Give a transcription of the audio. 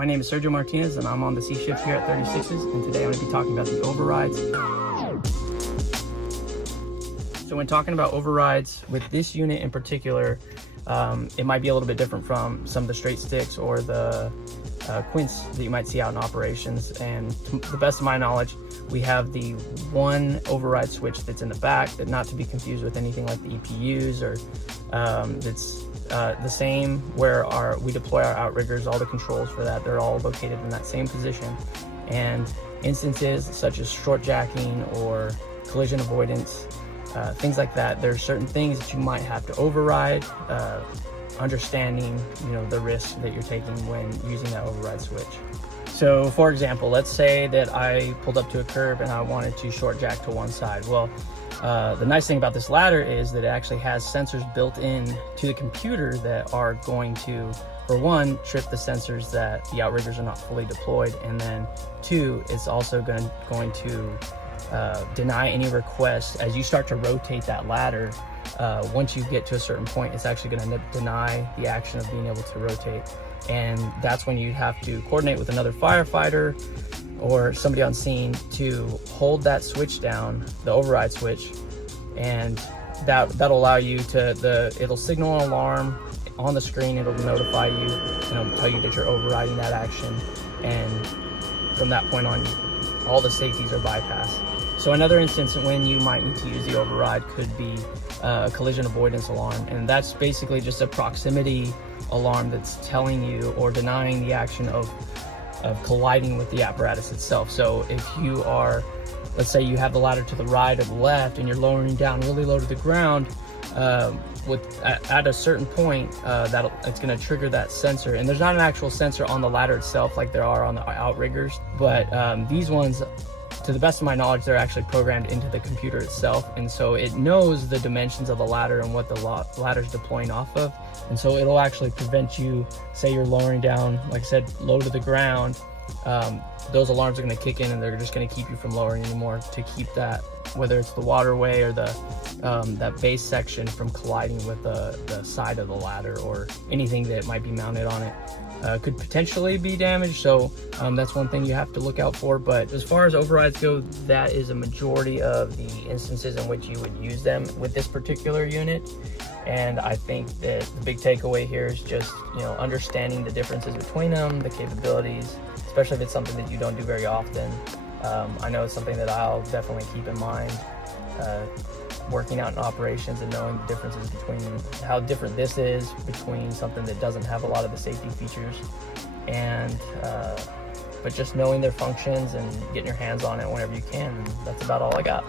My name is Sergio Martinez and I'm on the C shift here at 36s, and today I'm going to be talking about the overrides. So when talking about overrides with this unit in particular, it might be a little bit different from some of the straight sticks or the quints that you might see out in operations. And to the best of my knowledge, we have the one override switch that's in the back, that not to be confused with anything like the EPUs or that's the same where we deploy our outriggers. All the controls for that, they're all located in that same position. And instances such as short jacking or collision avoidance, things like that, there's certain things that you might have to override, understanding the risk that you're taking when using that override switch. So for example, let's say that I pulled up to a curb and I wanted to short jack to one side. Well, the nice thing about this ladder is that it actually has sensors built in to the computer that are going to, for one, trip the sensors that the outriggers are not fully deployed, and then two, it's also going to deny any requests as you start to rotate that ladder. Once you get to a certain point, it's actually going to deny the action of being able to rotate, and that's when you have to coordinate with another firefighter or somebody on scene to hold that switch down, the override switch, and that'll allow you to, it'll signal an alarm on the screen. It'll notify you, it'll tell you that you're overriding that action, and from that point on, all the safeties are bypassed. So another instance when you might need to use the override could be a collision avoidance alarm, and that's basically just a proximity alarm that's telling you or denying the action of colliding with the apparatus itself. So if you are, let's say you have the ladder to the right or the left and you're lowering down really low to the ground, at a certain point, it's going to trigger that sensor. And there's not an actual sensor on the ladder itself like there are on the outriggers, but these ones, to the best of my knowledge, they're actually programmed into the computer itself, and so it knows the dimensions of the ladder and what the ladder's deploying off of, and so it'll actually prevent you, say you're lowering down, like I said, low to the ground, those alarms are going to kick in and they're just going to keep you from lowering anymore, to keep that, whether it's the waterway or that base section, from colliding with the side of the ladder or anything that might be mounted on it. Could potentially be damaged, so that's one thing you have to look out for. But as far as overrides go, that is a majority of the instances in which you would use them with this particular unit. And I think that the big takeaway here is just understanding the differences between them, the capabilities, especially if it's something that you don't do very often. I know it's something that I'll definitely keep in mind, working out in operations and knowing the differences between how different this is between something that doesn't have a lot of the safety features, and but just knowing their functions and getting your hands on it whenever you can. That's about all I got.